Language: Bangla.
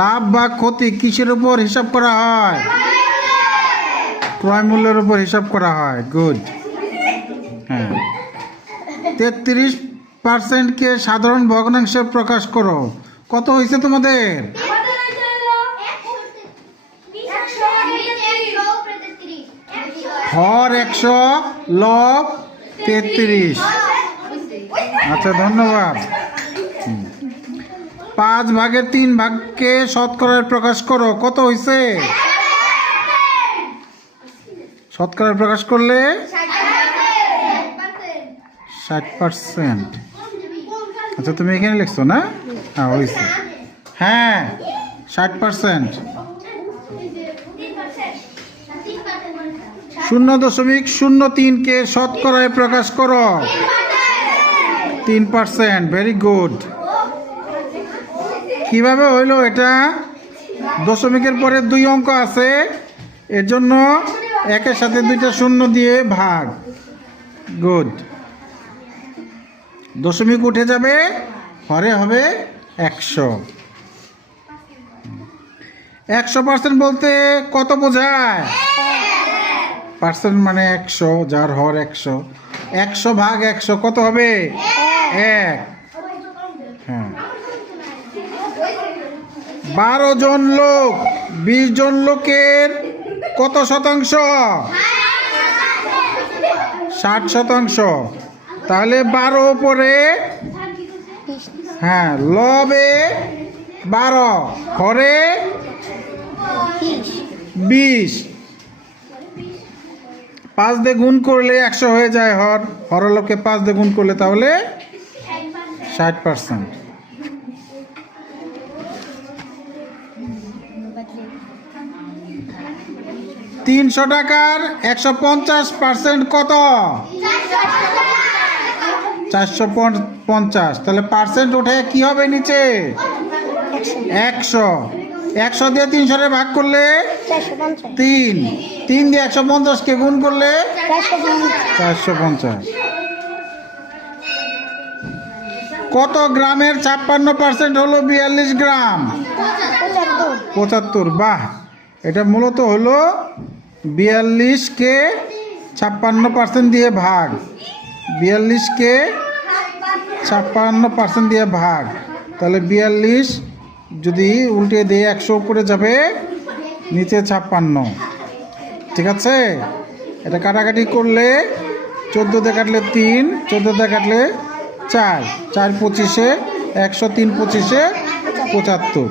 লাভ বা ক্ষতি কিসের উপর হিসাব করা হয়? ক্রয় মূল্যের উপর হিসাব করা হয়। গুড। হ্যাঁ, 33%কে সাধারণ ভগ্নাংশে প্রকাশ করো। কত হয়েছে তোমাদের? হর 100, লব 33। আচ্ছা, ধন্যবাদ। 5/3 শতকরায় প্রকাশ করো। কত হয়েছে? শতকরায় প্রকাশ করলে 60%। আচ্ছা, তুমি এখানে লিখছো না? হ্যাঁ, হয়েছে। হ্যাঁ, 60%। 0.03কে শতকরায় প্রকাশ করো। 3%। Very good. কিভাবে হইলো এটা? দশমিকের পরে 2 অঙ্ক আছে, এর জন্য একের সাথে 2টা শূন্য দিয়ে ভাগ। গুড। দশমিক উঠে যাবে, হরে হবে 100। 100% বলতে কত বোঝায়? পার্সেন্ট মানে 100, যার হর 100। 100/100 কত হবে? 1। হ্যাঁ। 12 জন লোক 20 জন লোকের কত শতাংশ? 60%। তাহলে 12 উপরে, হ্যাঁ, লবে 12, হরে 20। 5 দিয়ে গুণ করলে 100 হয়ে যায় হর। হরলোকে 5 দিয়ে গুণ করলে তাহলে 60%। 300 টাকার 150% কত? 450। তাহলে পার্সেন্ট উঠে কি হবে নিচে? 100। 100 দিয়ে 300 ভাগ করলে 3। 3 দিয়ে 150কে গুণ করলে 450। কত গ্রামের 56% হলো 42 গ্রাম? 75। বাহ, এটা মূলত হলো 42কে 56% দিয়ে ভাগ। 42কে 56% দিয়ে ভাগ। তাহলে 42 যদি উল্টে দিয়ে 100 উপরে যাবে, নিচে 56। ঠিক আছে? এটা কাটাকাটি করলে 14 দিয়ে কাটলে 3, 14 দিয়ে কাটলে 4, 4 25, 100, 3 25, 75।